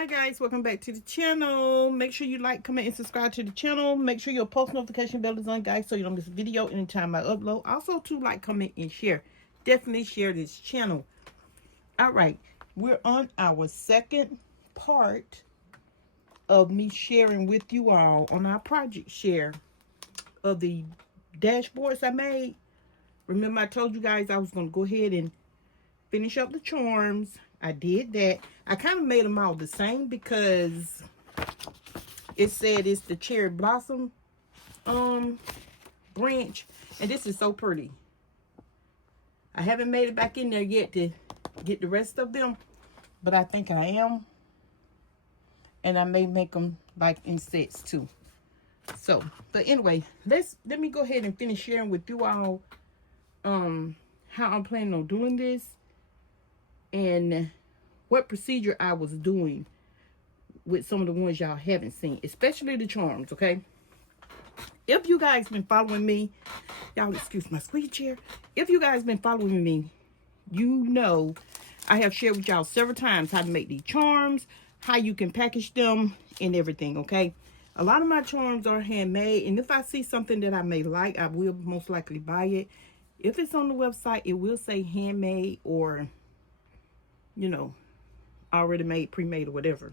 Hi guys, welcome back to the channel. Make sure you like, comment, and subscribe to the channel. Make sure your post notification bell is on, guys, so you don't miss a video anytime I upload. Also, to like, comment, and share. Definitely share this channel. All right, we're on our second part of me sharing with you all on our project share of the dashboards I made. Remember I told you guys I was going to go ahead and finish up the charms. I did that. I kind of made them all the same because it said it's the cherry blossom branch, and this is so pretty. I haven't made it back in there yet to get the rest of them, but I think I am, and I may make them like in sets too. So, but anyway, let me go ahead and finish sharing with you all how I'm planning on doing this and what procedure I was doing with some of the ones y'all haven't seen, especially the charms. Okay, if you guys been following me, y'all excuse my squeeze chair, if you guys been following me, you know I have shared with y'all several times how to make these charms, how you can package them and everything. Okay, a lot of my charms are handmade, and if I see something that I may like, I will most likely buy it. If it's on the website, it will say handmade or, you know, already made, pre-made, or whatever.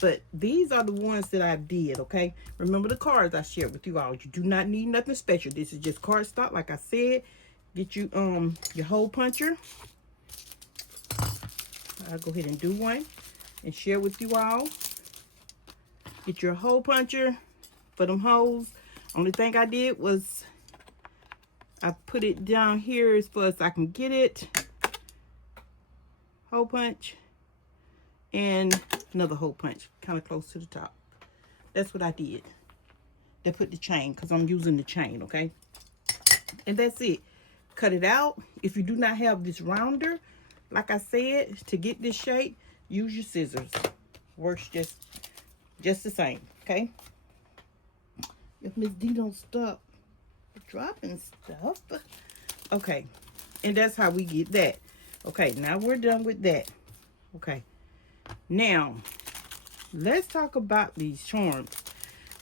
But these are the ones that I did. Okay, remember the cards I shared with you all. You do not need nothing special. This is just cardstock, like I said. Get you your hole puncher. I'll go ahead and do one and share with you all. Get your hole puncher for them holes. Only thing I did was I put it down here as far as I can get it. Hole punch and another hole punch kind of close to the top. That's what I did. They put the chain because I'm using the chain. Okay, and that's it. Cut it out. If you do not have this rounder, like I said, to get this shape, use your scissors. Works just the same. Okay, if Miss D don't stop dropping stuff. Okay, and that's how we get that. Okay, now we're done with that. Okay, now let's talk about these charms.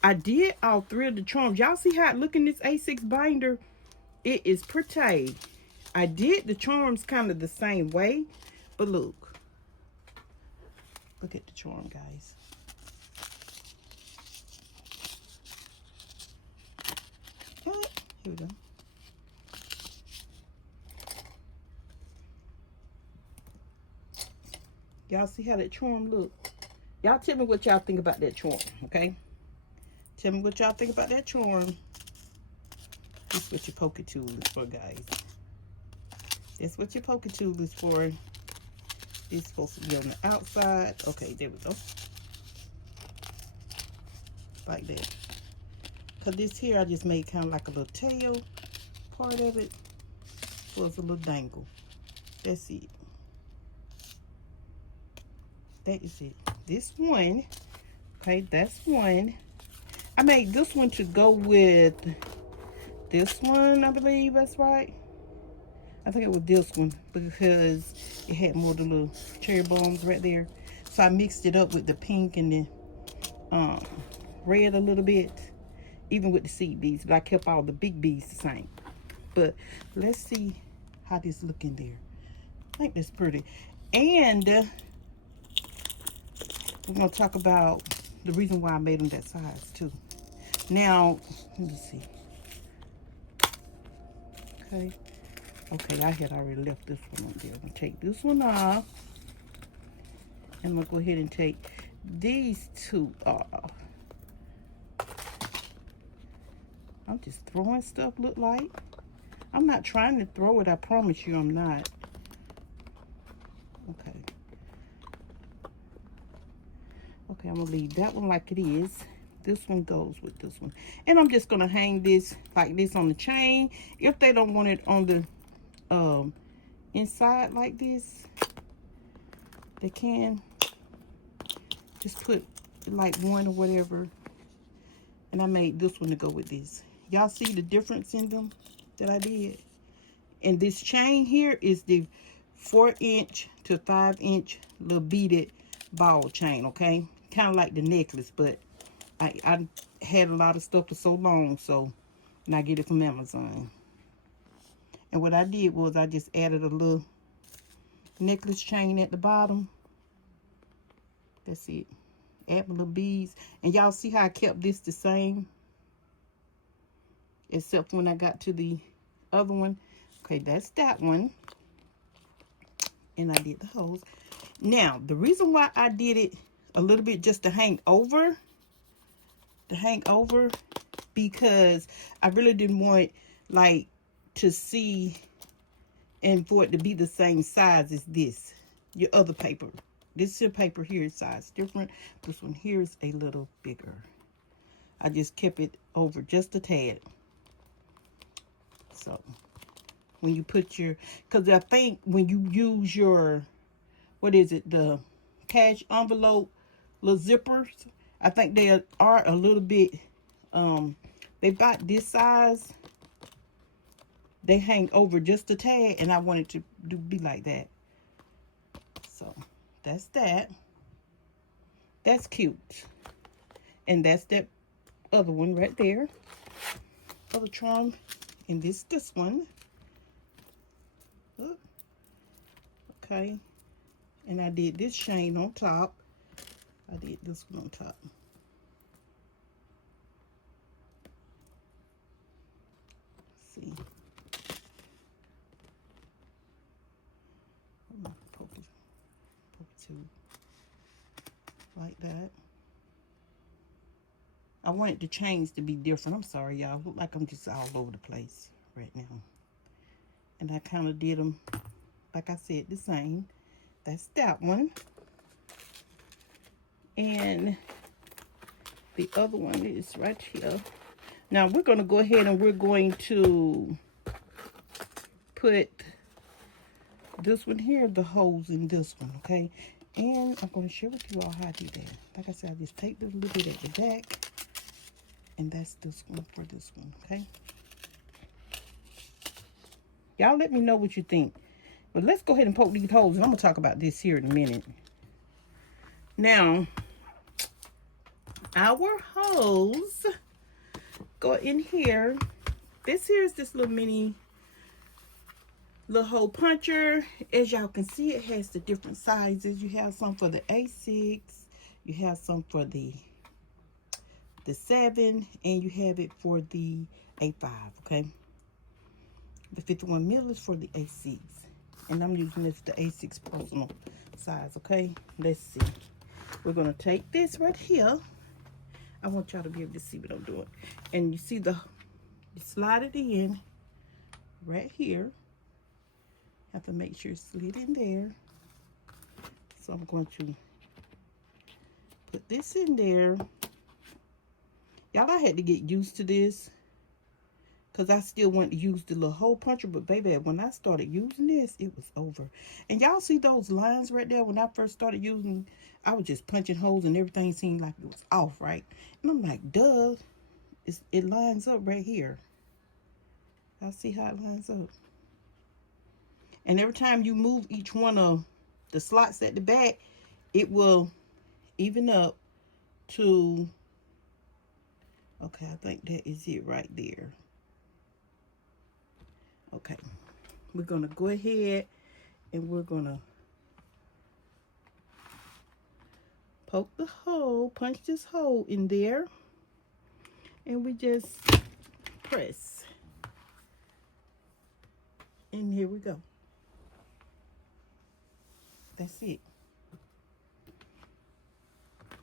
I did all three of the charms. Y'all see how it look in this A6 binder? It is pretty. I did the charms kind of the same way, but look at the charm, guys. Okay, here we go. Y'all see how that charm look? Y'all tell me what y'all think about that charm, okay? Tell me what y'all think about that charm. This is what your poker tool is for, guys. That's what your poker tool is for. It's supposed to be on the outside. Okay, there we go. Like that. Because this here, I just made kind of like a little tail part of it. So it's a little dangle. That's it. That is it. This one, okay, that's one. I made this one to go with this one, I believe that's right. I think it was this one because it had more of the little cherry bombs right there. So I mixed it up with the pink and the red a little bit, even with the seed beads, but I kept all the big beads the same. But let's see how this look in there. I think that's pretty. And we're going to talk about the reason why I made them that size too. Now, let me see. Okay, I had already left this one on there. I'm going to take this one off. And I'm going to go ahead and take these two off. I'm just throwing stuff, look like. I'm not trying to throw it, I promise you I'm not. Okay. Okay, I'm going to leave that one like it is. This one goes with this one. And I'm just going to hang this like this on the chain. If they don't want it on the inside like this, they can just put like one or whatever. And I made this one to go with this. Y'all see the difference in them that I did? And this chain here is the 4-inch to 5-inch little beaded ball chain, okay? Kind of like the necklace, but I had a lot of stuff for so long, so and I get it from Amazon. And what I did was I just added a little necklace chain at the bottom. That's it. Add my little beads. And y'all see how I kept this the same? Except when I got to the other one. Okay, that's that one. And I did the holes. Now, the reason why I did it a little bit just to hang over, because I really didn't want, like, to see and for it to be the same size as this, your other paper. This your paper here is size different. This one here is a little bigger. I just kept it over just a tad. So when you put your, because I think when you use your, what is it, the cash envelope little zippers, I think they are a little bit, they about this size. They hang over just a tad, and I wanted to be like that. So that's that. That's cute. And that's that other one right there. Other charm. And this one. Look. Okay. And I did this chain on top. I did this one on top. Let's see. Poke two like that. I wanted the chains to be different. I'm sorry, y'all. Look like I'm just all over the place right now. And I kind of did them, like I said, the same. That's that one. And the other one is right here. Now we're going to go ahead and we're going to put this one here, the holes in this one, okay? And I'm going to share with you all how I do that. Like I said, I just take this little bit at the back, and that's this one for this one, okay? Y'all let me know what you think. But let's go ahead and poke these holes, and I'm going to talk about this here in a minute. Now, our holes go in here. This here is this little mini little hole puncher. As y'all can see, it has the different sizes. You have some for the A6, you have some for the 7, and you have it for the A5, okay? The 51 mil is for the A6, and I'm using this the A6 personal size, okay? Let's see. We're gonna take this right here. I want y'all to be able to see what I'm doing. And you see you slide it in right here. Have to make sure it's slid in there. So I'm going to put this in there. Y'all, I had to get used to this because I still want to use the little hole puncher, but baby, when I started using this, it was over. And y'all see those lines right there? When I first started using, I was just punching holes and everything seemed like it was off, right? And I'm like, duh, it lines up right here. Y'all see how it lines up? And every time you move each one of the slots at the back, it will even up to, okay, I think that is it right there. Okay, we're gonna go ahead and we're gonna poke the hole, punch this hole in there, and we just press. And here we go. That's it.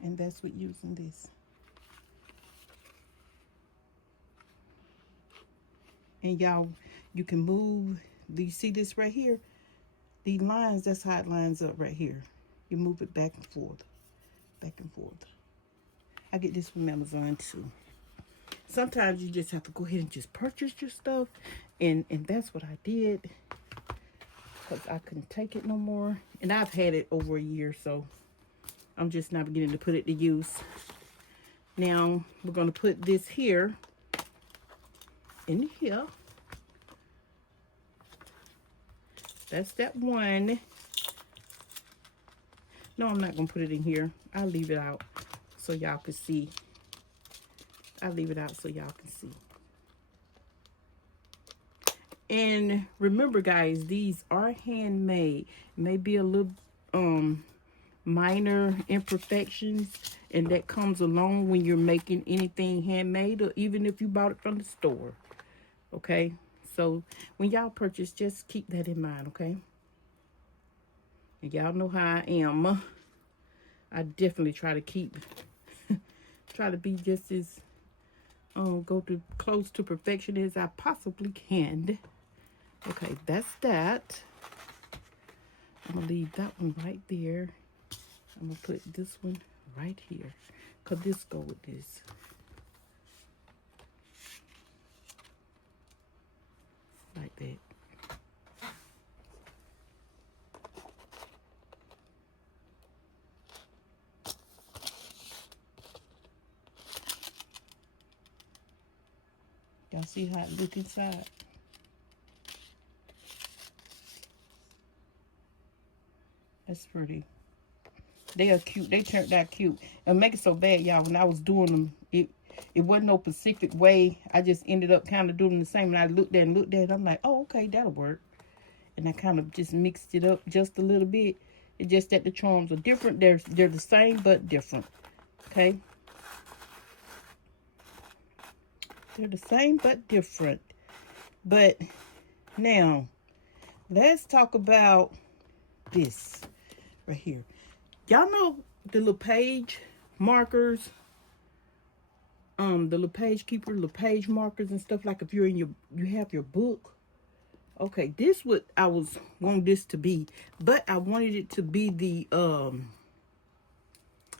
And that's what using this. And y'all, you can move, do you see this right here? These lines, that's how it lines up right here. You move it back and forth, back and forth. I get this from Amazon too. Sometimes you just have to go ahead and just purchase your stuff. And that's what I did, because I couldn't take it no more. And I've had it over a year, so I'm just now beginning to put it to use. Now, we're going to put this here, in here. That's that one. No, I'm not gonna put it in here. I'll leave it out so y'all can see. I'll leave it out so y'all can see. And remember, guys, these are handmade. Maybe a little minor imperfections, and that comes along when you're making anything handmade, or even if you bought it from the store. Okay, so when y'all purchase, just keep that in mind. Okay, and y'all know how I am. I definitely try to keep try to be just as go to close to perfection as I possibly can. Okay, that's that. I'm gonna leave that one right there. I'm gonna put this one right here, cause this go with this. Like that. Y'all see how it look inside? That's pretty. They are cute. They turned out cute. And make it so bad, y'all, when I was doing them, it wasn't no specific way. I just ended up kind of doing the same. And I looked at it. I'm like, oh, okay, that'll work. And I kind of just mixed it up just a little bit. It's just that the charms are different. They're the same, but different. Okay? They're the same, but different. But now, let's talk about this right here. Y'all know the little page markers, the little page keeper, little page markers and stuff, like if you're in you have your book. Okay, this what I was wanting this to be, but I wanted it to be the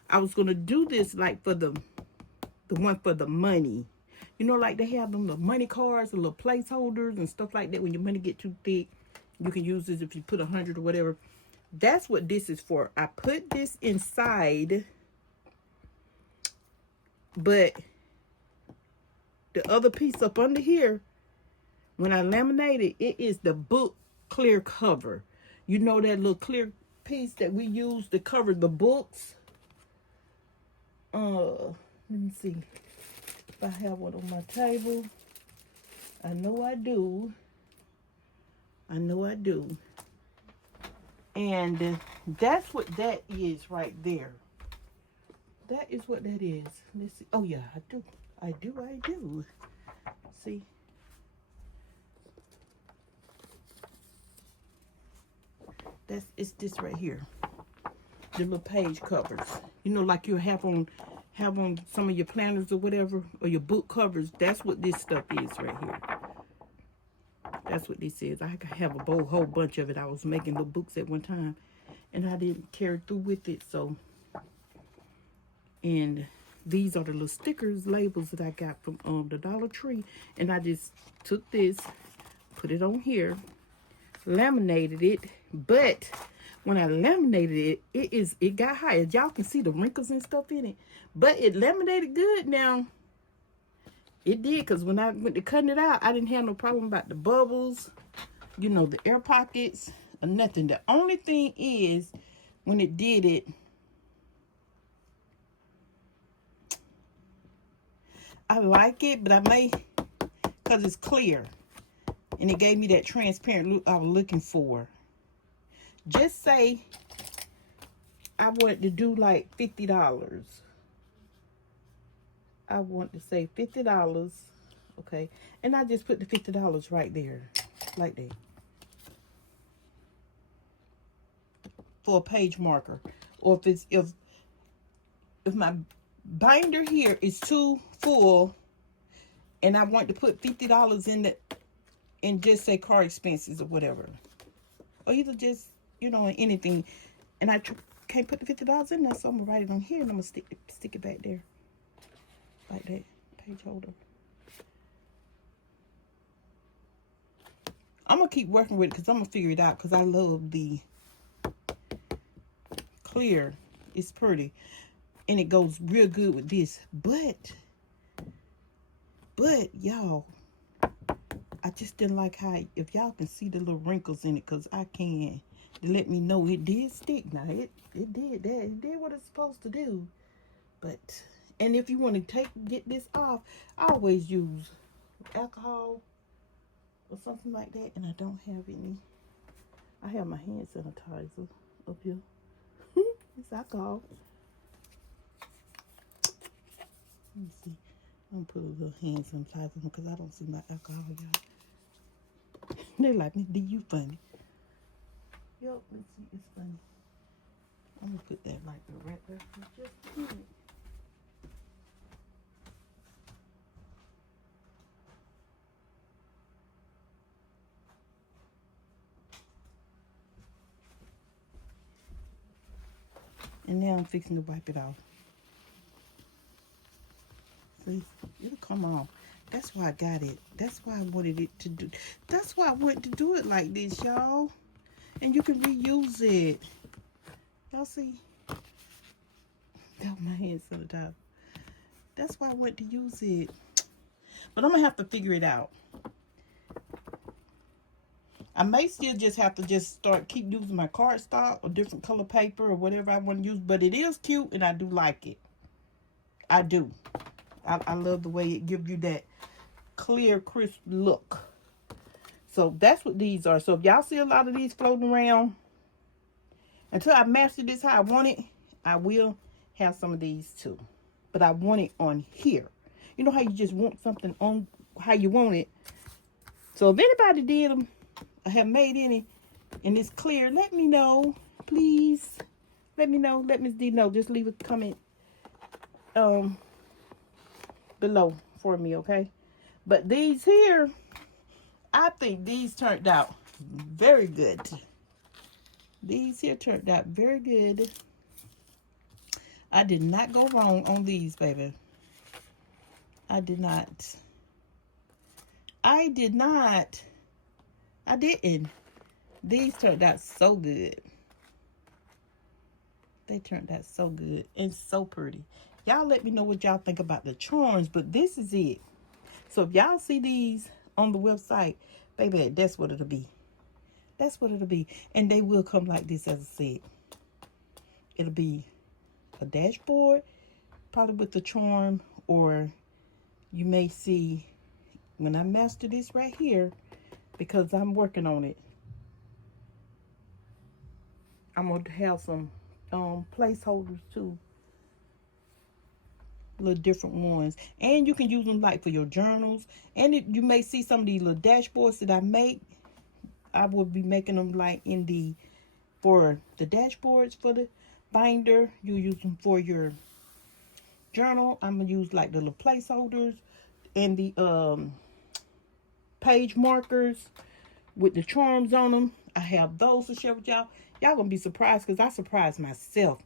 I was gonna do this like for the one for the money. You know, like they have them the money cards, the little placeholders and stuff like that. When your money get too thick, you can use this if you put 100 or whatever. That's what this is for. I put this inside, but the other piece up under here, when I laminated, it is the book clear cover. You know that little clear piece that we use to cover the books? Let me see if I have one on my table. I know I do. I know I do. And that's what that is right there. That is what that is. Let's see. Oh yeah, I do. I do. See? It's this right here. The little page covers. You know, like you have on some of your planners or whatever, or your book covers. That's what this stuff is right here. That's what this is. I have a whole bunch of it. I was making little books at one time, and I didn't carry through with it. So, and these are the little stickers, labels that I got from the Dollar Tree. And I just took this, put it on here, laminated it. But when I laminated it, it got high. As y'all can see the wrinkles and stuff in it. But it laminated good now. It did, because when I went to cutting it out, I didn't have no problem about the bubbles, you know, the air pockets, or nothing. The only thing is, when it did it, I like it, but I may, because it's clear, and it gave me that transparent look I was looking for. Just say I wanted to do like $50. I want to say $50, okay? And I just put the $50 right there, like that. For a page marker. Or if my binder here is too full and I want to put $50 in it and just say car expenses or whatever. Or either just, you know, anything. And I can't put the $50 in there, so I'm going to write it on here and I'm going to stick it back there. Like that, page holder. I'm going to keep working with it because I'm going to figure it out, because I love the clear. It's pretty. And it goes real good with this. But, y'all, I just didn't like how, if y'all can see the little wrinkles in it, because I can. to let me know it did stick. Now, it did that. It did what it's supposed to do. But, and if you want to get this off, I always use alcohol or something like that. And I don't have any. I have my hand sanitizer up here. It's alcohol. Let me see. I'm gonna put a little hand sanitizer on because I don't see my alcohol, y'all. They like, Miss D, you funny. Yup, let's see, it's funny. I'm gonna put that right there for just a minute. And now I'm fixing to wipe it off. See, it'll come off. That's why I got it. That's why I wanted it to do. That's why I wanted to do it like this, y'all. And you can reuse it. Y'all see? That was my hand sanitizer. That's why I went to use it. But I'm gonna have to figure it out. I may still just have to keep using my cardstock or different color paper or whatever I want to use. But it is cute and I do like it. I do. I love the way it gives you that clear, crisp look. So that's what these are. So if y'all see a lot of these floating around, until I master this how I want it, I will have some of these too. But I want it on here. You know how you just want something on how you want it. So if anybody did them, I have made any, and it's clear, let me know, please. Let me know. Let Miss D know. Just leave a comment below for me, okay? But these here, I think these turned out very good. These here turned out very good. I did not go wrong on these, baby. I did not. I didn't. These turned out so good. They turned out so good and so pretty. Y'all let me know what y'all think about the charms, but this is it. So if y'all see these on the website, baby, that's what it'll be. That's what it'll be. And they will come like this, as I said. It'll be a dashboard, probably with the charm, or you may see when I master this right here, because I'm working on it, I'm going to have some placeholders too. Little different ones. And you can use them like for your journals. And you may see some of these little dashboards that I make. I will be making them like for the dashboards for the binder. You use them for your journal. I'm going to use like the little placeholders and the page markers with the charms on them. I have those to share with y'all. Y'all gonna be surprised because I surprised myself.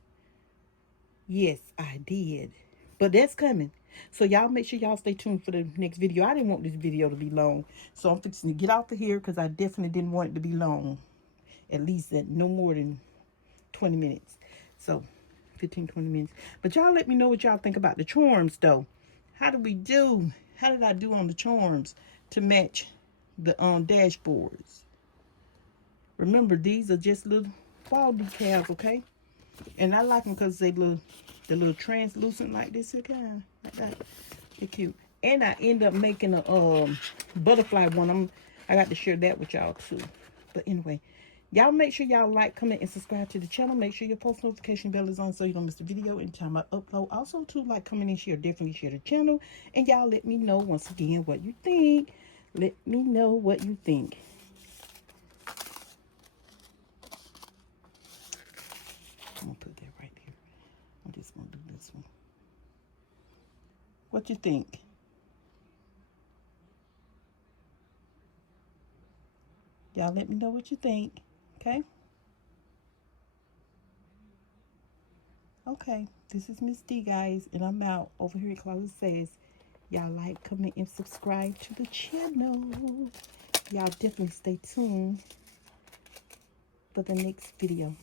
Yes, I did. But that's coming. So y'all make sure y'all stay tuned for the next video. I didn't want this video to be long. So I'm fixing to get off of here because I definitely didn't want it to be long. At least at no more than 20 minutes. So 15, 20 minutes. But y'all let me know what y'all think about the charms though. How did we do? How did I do on the charms to match the dashboards? Remember, these are just little wall decals, okay? And I like them because they're little translucent like this here, kind of like that. They're cute. And I end up making a butterfly one. I got to share that with y'all too. But anyway, y'all make sure y'all like, comment, and subscribe to the channel. Make sure your post notification bell is on so you don't miss the video anytime I upload. Also, too, like, comment, and share. Definitely share the channel. And y'all let me know once again what you think. Let me know what you think. I'm gonna put that right here. I'm just gonna do this one. What you think? Y'all let me know what you think. Okay? Okay. This is Miss D, guys, and I'm out over here at Closet Sass. Y'all like, comment, and subscribe to the channel. Y'all definitely stay tuned for the next video.